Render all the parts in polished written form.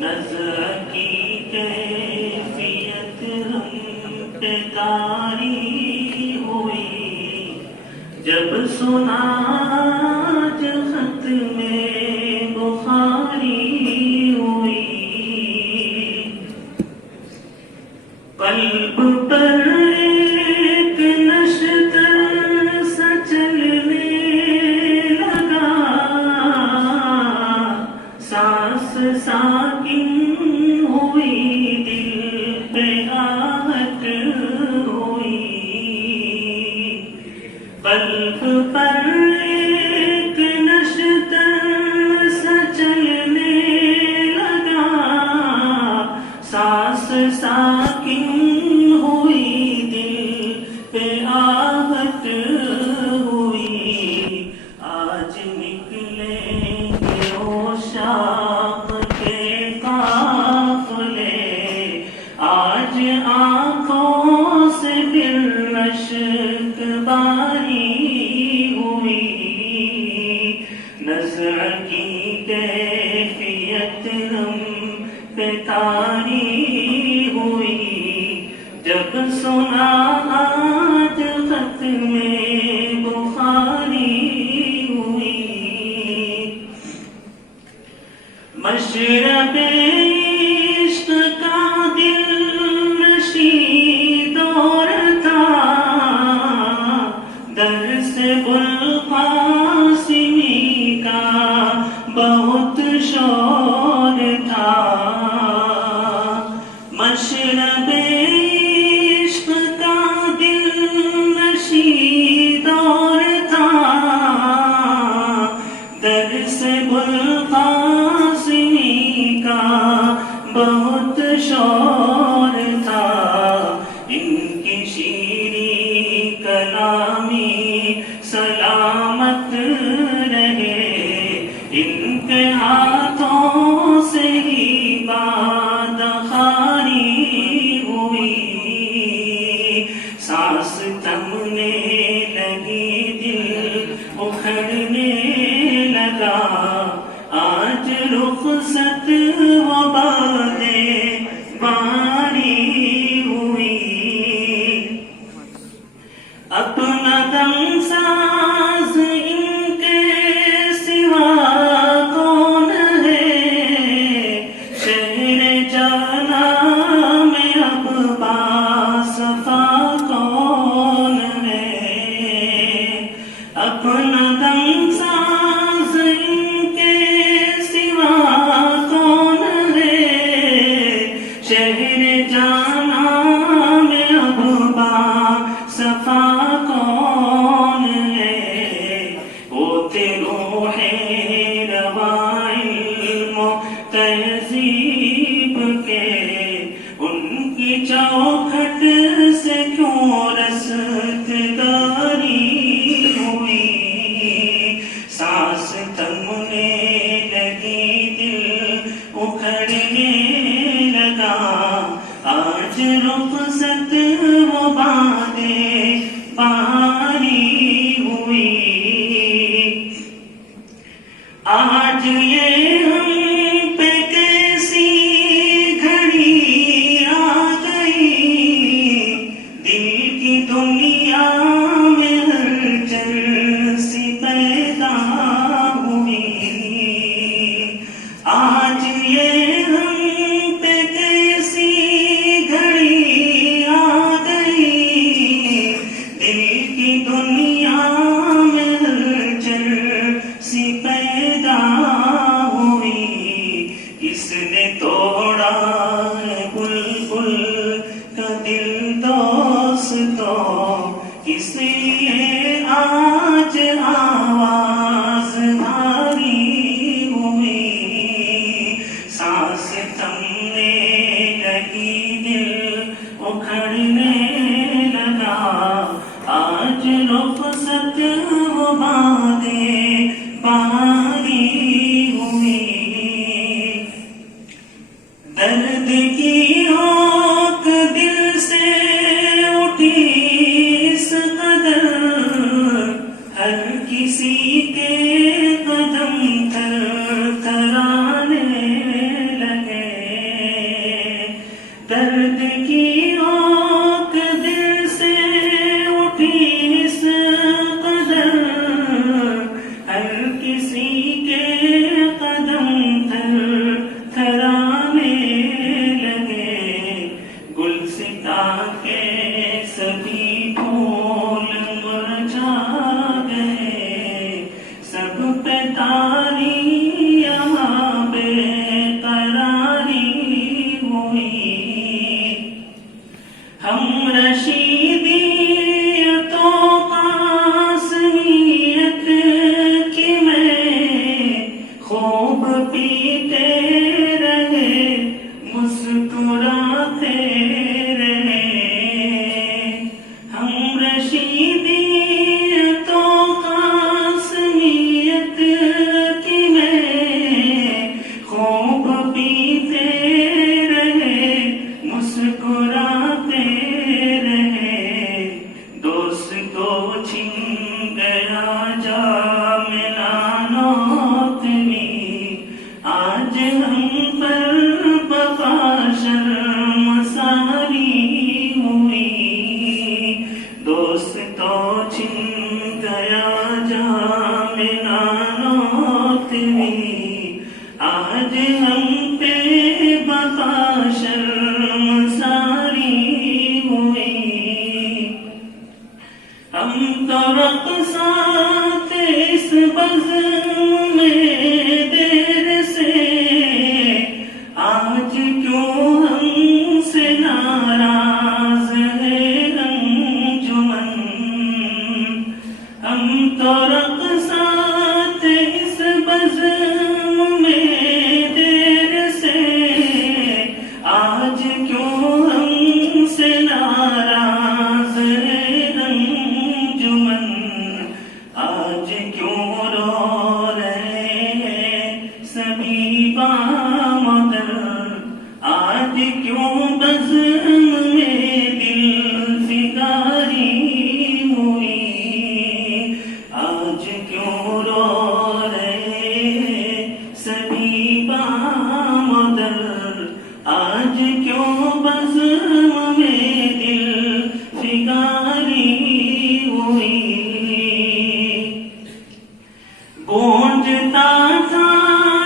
نظر کی کیفیت ہم پہ طاری ہوئی جب سنا خط میں بخاری ہوئی قلب پر ایک نشتر سا چلنے لگا سانس ساکن ہوئی دل پہ آہٹ ہوئی قلب پر ایک نشتر سا چلنے لگا سانس ساکن ہوئی دل پہ آہٹ ہوئی آج نکلیں گے عشاق کے قافلے آج آنکھوں سے پھر اشک باری ہوئی نظر کی کیفیت ہم پہ طاری ہوئی جب سنا آج خط میں بخاری ہوئی مشرب عشق کا دل نشیں دور تھا درس بلقاسمی کا بہت شور تھا مشرب عشق کا دل نشیں دور تھا درس بلقاسمی کا بہت شور تھا ان کی شیریں کلامی سلامت رہے ان کے ہاتھوں سے ہی بات خاری ہوئی سانس تھمنے لگی دل اکھڑنے لگا آج رخصت و باتیں باری ہوئی اپنا دم ساز ان کے سوا کون ہے شہر جانا میں اب باصفا کون ہے اپنا دم ساز ان کے سوا کون ہے شہر جانا میں اب باصفا کون ہے وہ تیرو ہے رواں علم و تہذیب کے ان کی چوکھٹ سے کیوں رستگاری ہوئی سانس تھمنے لگی دل اکھڑنے لگا آج رخصت وہ باتیں باری ہوئی آج یہ ہم پہ کیسی گھڑی آ گئی دل کی دنیا میں ہلچل سی پیدا ہوئی آج یہ ہم پہ کیسی گھڑی آ گئی دل کی دنیا میں ہلچل سی پیدا ہوئی کس نے توڑا ہے بلبل کا دل دوستو کس لیے آج آواز بھاری ہوئی سانس تھمنے لگی دل اکھڑنے لگا آج رخصت وہ باتیں باری ہوئی درد کی ہوک دل سے اٹھی اس قدر ہر کسی کے قدم تھر تھرانے لگے پیتے رہے مسکراتے رہے، دوست تو چھن گیا جام لعنت میں، آج ہم پر بقا شرم ساری ہوئی، دوست تو چھن گیا جام لعنت میں، آج ہم پہ بقا شرم ساری ہوئی، ہم تو رقصات اس بزم میں دیر سے، آج کیوں ہم سے ناراض ہے انجمن، ہم تو رقصات اس بزم میں دیر سے، آج کیوں ہم سے ناراض ہے انجمن، آج کیوں رو رہے ہیں سبھی بامدر، آج کیوں بزم میں دل فگاری ہوئی، آج کیوں رو رہے ہیں سبھی بامدر، آج کیوں بزم میں دل فگاری ہوئی، گونجتا تھا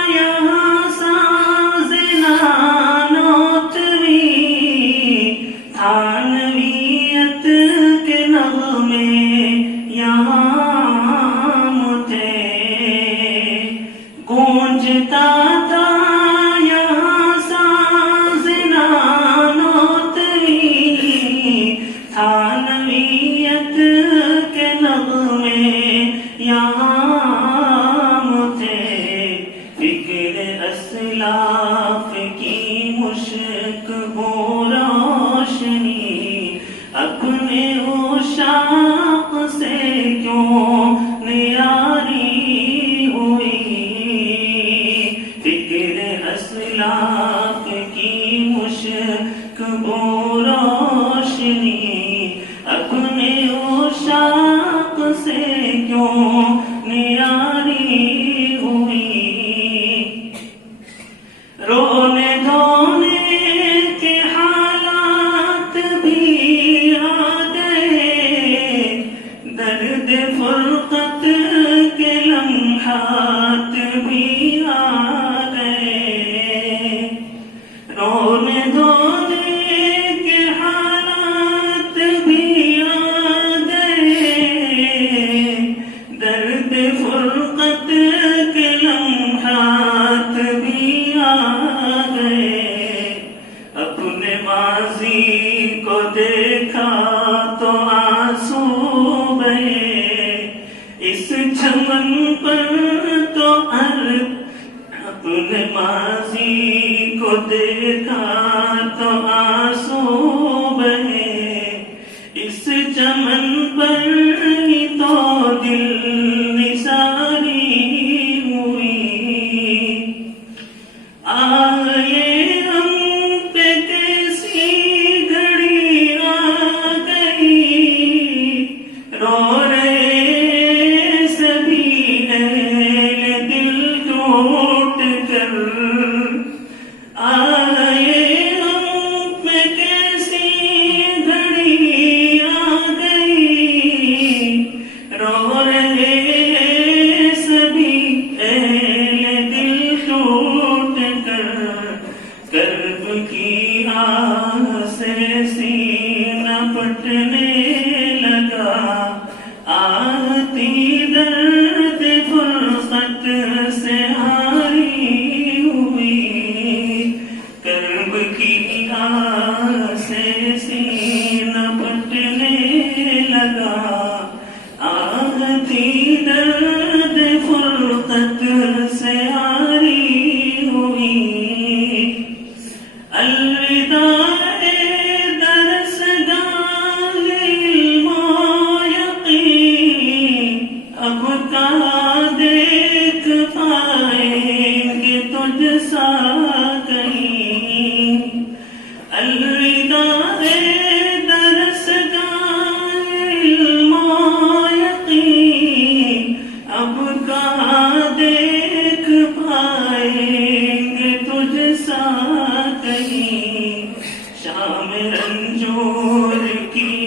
یہاں ساز لعنت بھی، تھانویت کے نغمے یہاں تھے، گونجتا تھا یہاں ساز لعنت بھی، تھانویت کے نغمے یہاں تھے، فکر اسلاف کی مشک وہ روشنی، اپنے عشاق سے کیوں نیاری ہوئی، فکر اسلاف کی مشک وہ روشنی، اپنے عشاق سے کیوں نیاری ہوئی، رونے دھونے کے حالات بھی آ گئے، درد فرقت کے لمحات بھی آ گئے، رونے دھونے کے حالات بھی آ گئے، درد فرقت کے لمحات بھی آ گئے، اپنے ماضی کو دیکھا تو آنسو بہے، اس چمن پر تو اپنے ماضی کو دیکھا تو آنسو بہے، اس چمن پر ہی تو دل نثاری ہوئی، آئے ہم پہ کیسی گھڑی آ گئی، رو رہے سبھی اہل دل ٹوٹ کر، آئے ہم پہ کیسی گھڑی آ گئی، رو رہے سبھی اہل دل ٹوٹ کر، کرب کی آہ سے سینہ پھٹنے لگا، آتی درد فرقت سے ہاری ہوئی، کرب کی آہ سے سینہ پھٹنے لگا، آتی درد فرقت سے ہاری ہوئی، الوداع سا کہیں شام رنجور کی